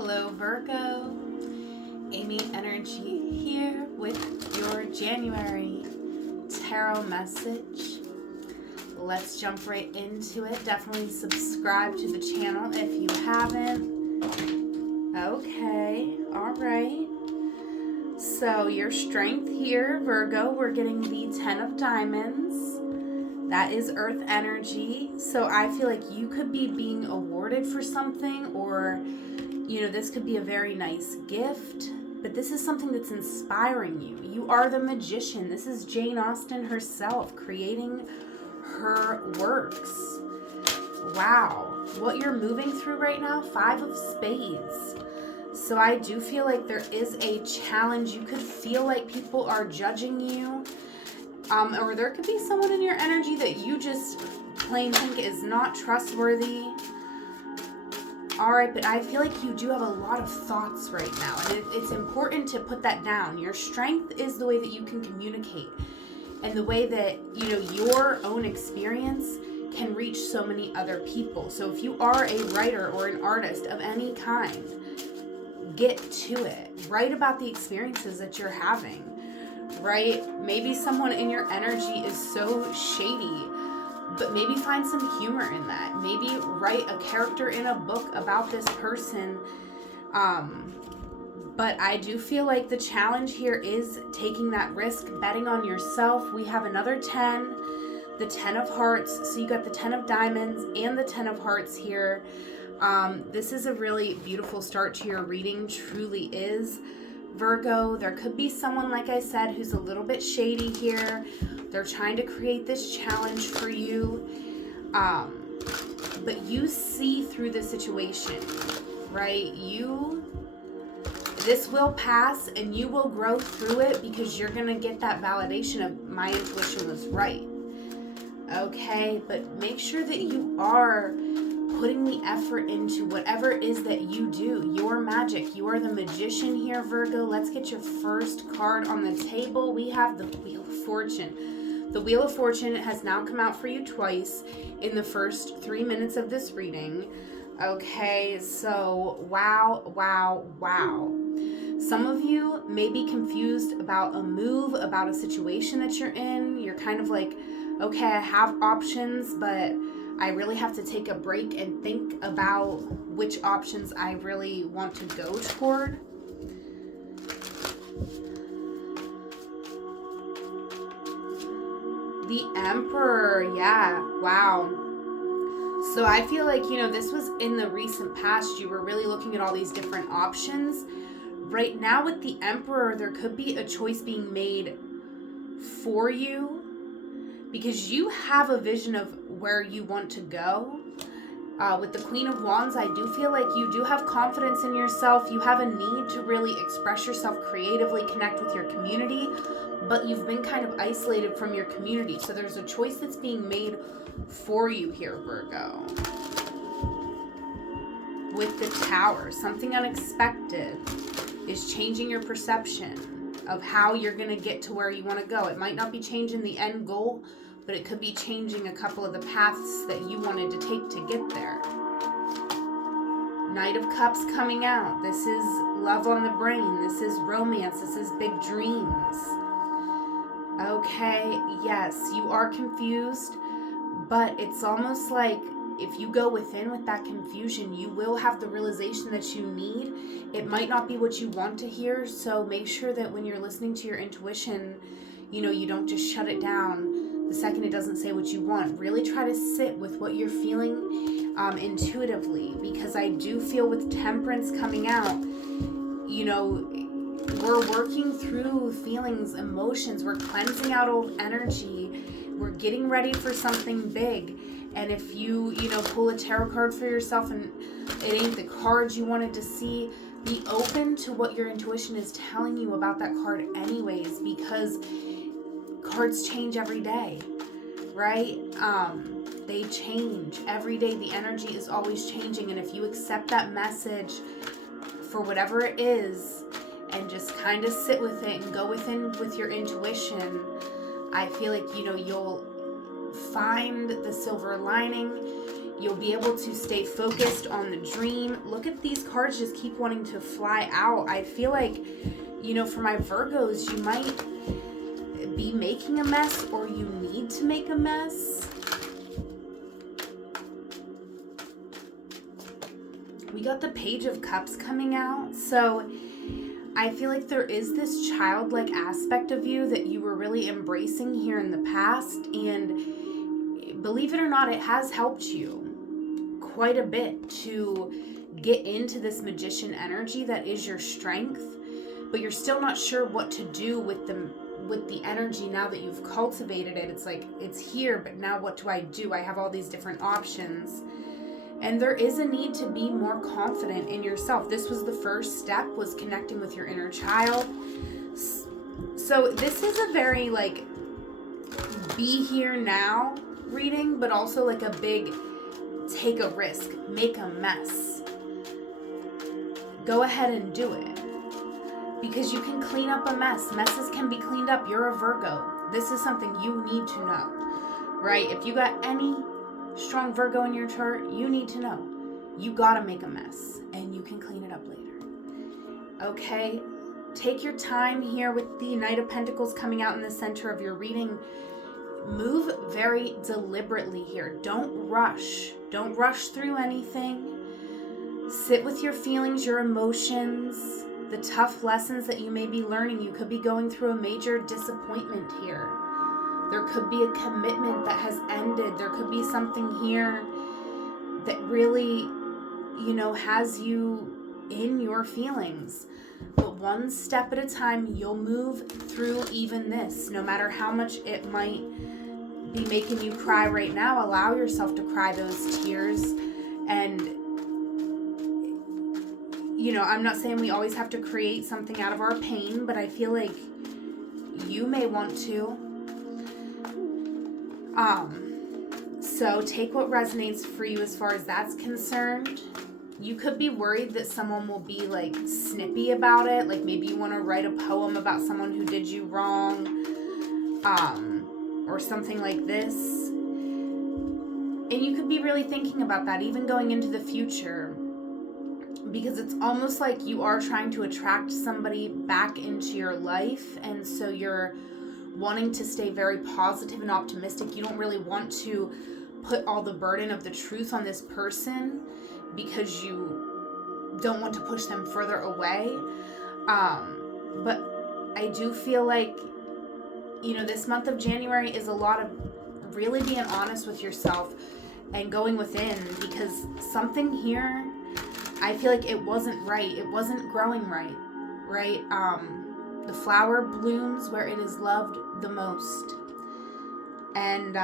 Hello Virgo, Amy Energy here with your January tarot message. Let's jump right into it. Definitely subscribe to the channel if you haven't. Okay, all right. So your strength here, Virgo, we're getting the 10 of Diamonds. That is earth energy. So I feel like you could be being awarded for something, or this could be a very nice gift, but this is something that's inspiring you. You are the magician. This is Jane Austen herself creating her works. Wow. What you're moving through right now, 5 of Spades. So I do feel like there is a challenge. You could feel like people are judging you. Or there could be someone in your energy that you just plain think is not trustworthy. Alright, but I feel like you do have a lot of thoughts right now, and it's important to put that down. Your strength is the way that you can communicate, and the way that, your own experience can reach so many other people. So if you are a writer or an artist of any kind, get to it. Write about the experiences that you're having, right? Maybe someone in your energy is so shady, but maybe find some humor in that. Maybe write a character in a book about this person. But I do feel like the challenge here is taking that risk, betting on yourself. We have another 10, the 10 of Hearts. So you got the 10 of Diamonds and the 10 of Hearts here. This is a really beautiful start to your reading, truly is. Virgo, there could be someone, like I said, who's a little bit shady here. They're trying to create this challenge for you. But you see through the situation, right? This will pass and you will grow through it, because you're going to get that validation of my intuition was right. Okay, but make sure that you are putting the effort into whatever it is that you do. Your magic. You are the magician here, Virgo. Let's get your first card on the table. We have the Wheel of Fortune. The Wheel of Fortune has now come out for you twice in the first 3 minutes of this reading. Okay, so wow. Some of you may be confused about a move, about a situation that you're in. You're kind of like, okay, I have options, but I really have to take a break and think about which options I really want to go toward. The Emperor, yeah, wow. So I feel like, this was in the recent past. You were really looking at all these different options. Right now with the Emperor, there could be a choice being made for you, because you have a vision of where you want to go. With the Queen of Wands, I do feel like you do have confidence in yourself. You have a need to really express yourself creatively, connect with your community, but you've been kind of isolated from your community. So there's a choice that's being made for you here, Virgo. With the Tower, something unexpected is changing your perception of how you're going to get to where you want to go. It might not be changing the end goal, but it could be changing a couple of the paths that you wanted to take to get there. Knight of Cups coming out. This is love on the brain. This is romance. This is big dreams. Okay, yes, you are confused, but it's almost like if you go within with that confusion, you will have the realization that you need. It might not be what you want to hear, so make sure that when you're listening to your intuition, you don't just shut it down the second it doesn't say what you want. Really try to sit with what you're feeling intuitively, because I do feel with Temperance coming out, we're working through feelings, emotions, we're cleansing out old energy, we're getting ready for something big. And if you, pull a tarot card for yourself and it ain't the card you wanted to see, be open to what your intuition is telling you about that card anyways, because cards change every day, right? They change every day. The energy is always changing. And if you accept that message for whatever it is and just kind of sit with it and go within with your intuition, I feel like, you'll find the silver lining. You'll be able to stay focused on the dream. Look at these cards just keep wanting to fly out. I feel like, you know, for my Virgos, you might be making a mess or you need to make a mess. We got the Page of Cups coming out. So I feel like there is this childlike aspect of you that you were really embracing here in the past. And believe it or not, it has helped you quite a bit to get into this magician energy that is your strength, but you're still not sure what to do with the energy now that you've cultivated it. It's like, it's here, but now what do I do? I have all these different options. And there is a need to be more confident in yourself. This was the first step, was connecting with your inner child. So this is a very like be here now reading, but also like a big take a risk, make a mess. Go ahead and do it. Because you can clean up a mess. Messes can be cleaned up. You're a Virgo. This is something you need to know, right? If you got any strong Virgo in your chart, you need to know. You gotta make a mess and you can clean it up later. Okay? Take your time here with the Knight of Pentacles coming out in the center of your reading. Move very deliberately here. Don't rush. Don't rush through anything. Sit with your feelings, your emotions, the tough lessons that you may be learning. You could be going through a major disappointment here. There could be a commitment that has ended. There could be something here that really, you know, has you in your feelings. But one step at a time, you'll move through even this. No matter how much it might be making you cry right now, allow yourself to cry those tears. And, you know, I'm not saying we always have to create something out of our pain, but I feel like you may want to. So take what resonates for you as far as that's concerned. You could be worried that someone will be like snippy about it. Like maybe you want to write a poem about someone who did you wrong, or something like this. And you could be really thinking about that, even going into the future, because it's almost like you are trying to attract somebody back into your life. And so you're wanting to stay very positive and optimistic. You don't really want to put all the burden of the truth on this person because you don't want to push them further away. But I do feel like, you know, this month of January is a lot of really being honest with yourself and going within, because something here, I feel like it wasn't right. It wasn't growing right? The flower blooms where it is loved the most. And,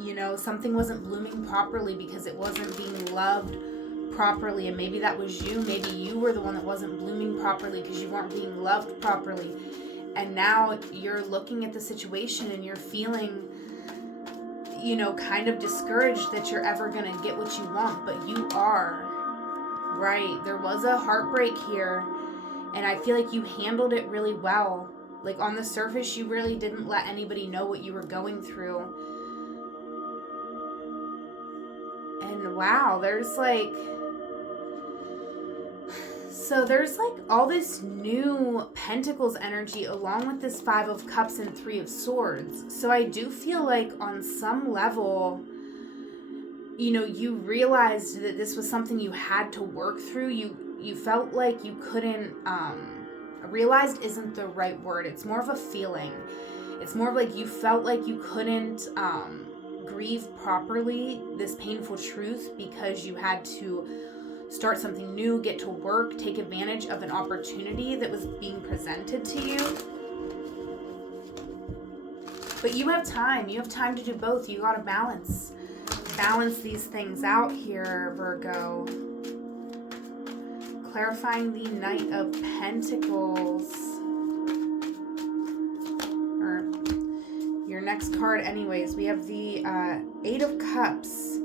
you know, something wasn't blooming properly because it wasn't being loved properly. And maybe that was you. Maybe you were the one that wasn't blooming properly because you weren't being loved properly. And now you're looking at the situation and you're feeling, you know, kind of discouraged that you're ever going to get what you want. But you are, right? There was a heartbreak here. And I feel like you handled it really well. Like on the surface, you really didn't let anybody know what you were going through. And wow, there's like all this new Pentacles energy along with this Five of Cups and Three of Swords. So I do feel like on some level, you know, you realized that this was something you had to work through. You felt like you couldn't, realized isn't the right word. It's more of a feeling. It's more of like you felt like you couldn't grieve properly this painful truth because you had to start something new, get to work, take advantage of an opportunity that was being presented to you. But you have time. You have time to do both. You got to balance these things out here, Virgo. Clarifying the Knight of Pentacles. Or your next card anyways. We have the Eight of Cups.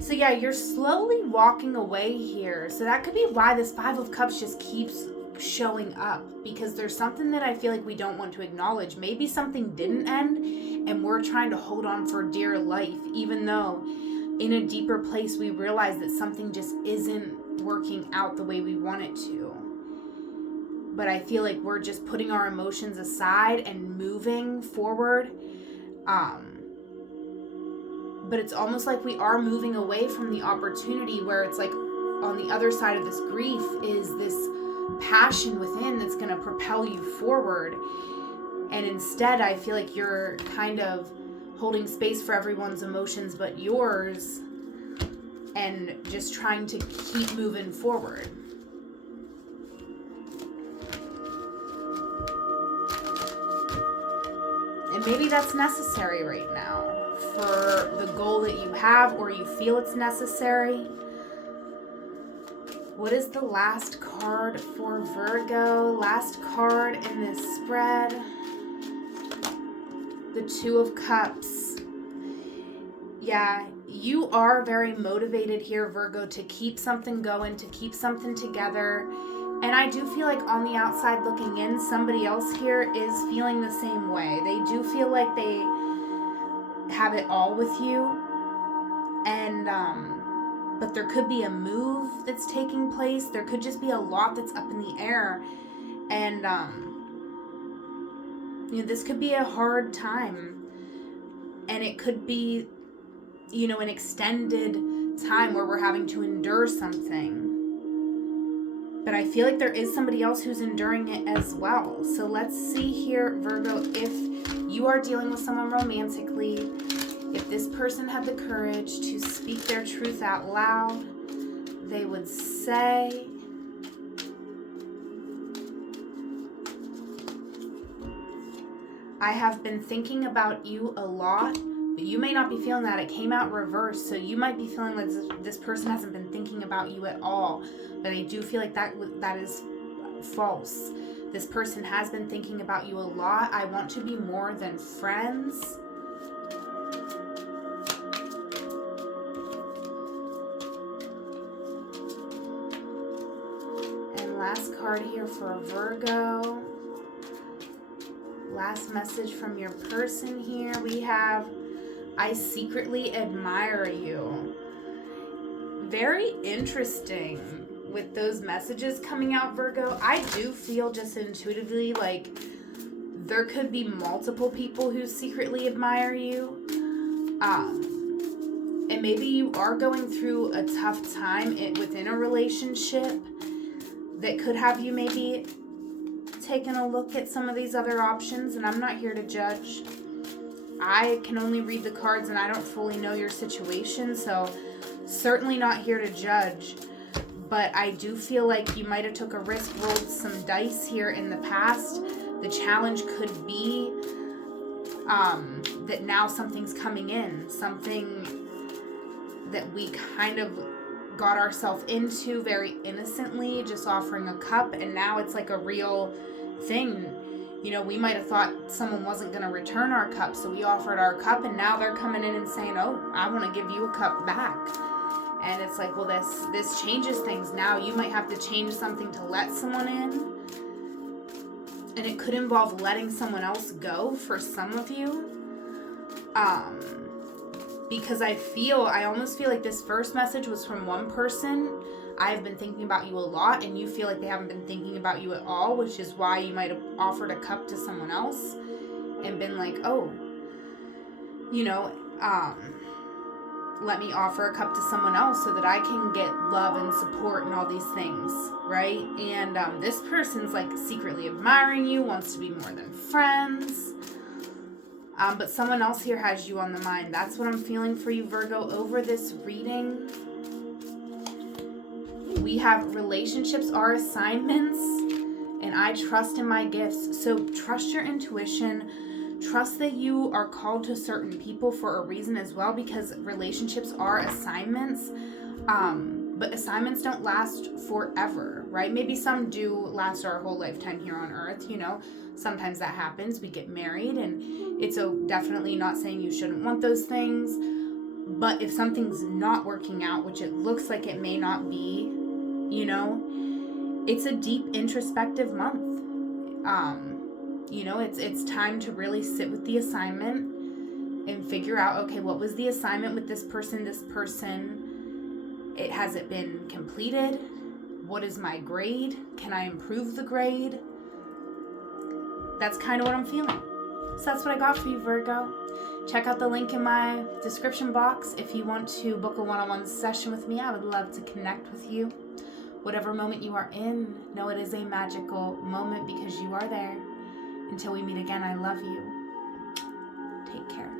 So yeah, you're slowly walking away here. So that could be why this Five of Cups just keeps showing up, because there's something that I feel like we don't want to acknowledge. Maybe something didn't end and we're trying to hold on for dear life, even though in a deeper place we realize that something just isn't working out the way we want it to. But I feel like we're just putting our emotions aside and moving forward. But it's almost like we are moving away from the opportunity, where it's like on the other side of this grief is this passion within that's going to propel you forward. And instead, I feel like you're kind of holding space for everyone's emotions but yours, and just trying to keep moving forward. And maybe that's necessary right now for the goal that you have, or you feel it's necessary. What is the last card for Virgo? Last card in this spread. The Two of Cups. Yeah, you are very motivated here, Virgo, to keep something going, to keep something together. And I do feel like on the outside looking in, somebody else here is feeling the same way. They do feel like they have it all with you. And, but there could be a move that's taking place. There could just be a lot that's up in the air. And, this could be a hard time. And it could be, an extended time where we're having to endure something. But I feel like there is somebody else who's enduring it as well. So let's see here, Virgo, if you are dealing with someone romantically, if this person had the courage to speak their truth out loud, they would say, I have been thinking about you a lot, but you may not be feeling that. It came out reversed, so you might be feeling like this person hasn't been thinking about you at all. But I do feel like that is false. This person has been thinking about you a lot. I want to be more than friends. And last card here for Virgo. Last message from your person here. We have, I secretly admire you. Very interesting with those messages coming out, Virgo. I do feel just intuitively like there could be multiple people who secretly admire you. And maybe you are going through a tough time within a relationship that could have you maybe taking a look at some of these other options. And I'm not here to judge. I can only read the cards and I don't fully know your situation, so certainly not here to judge. But I do feel like you might have took a risk, rolled some dice here in the past. The challenge could be that now something's coming in, something that we kind of got ourselves into very innocently, just offering a cup, and now it's like a real thing. We might have thought someone wasn't going to return our cup, so we offered our cup, and now they're coming in and saying, oh, I want to give you a cup back. And it's like, well, this changes things. Now you might have to change something to let someone in. And it could involve letting someone else go for some of you. Because I almost feel like this first message was from one person. I've been thinking about you a lot, and you feel like they haven't been thinking about you at all, which is why you might have offered a cup to someone else and been like, oh, let me offer a cup to someone else so that I can get love and support and all these things, right? And this person's like secretly admiring you, wants to be more than friends. But someone else here has you on the mind. That's what I'm feeling for you, Virgo, over this reading. We have relationships are assignments, and I trust in my gifts. So trust your intuition. Trust that you are called to certain people for a reason as well, because relationships are assignments. But assignments don't last forever, right? Maybe some do last our whole lifetime here on Earth, Sometimes that happens. We get married, and it's definitely not saying you shouldn't want those things. But if something's not working out, which it looks like it may not be, it's a deep introspective month. You know, it's time to really sit with the assignment and figure out, okay, what was the assignment with this person? Has it been completed? What is my grade? Can I improve the grade? That's kind of what I'm feeling. So that's what I got for you, Virgo. Check out the link in my description box if you want to book a one-on-one session with me. I would love to connect with you. Whatever moment you are in, know it is a magical moment because you are there. Until we meet again, I love you. Take care.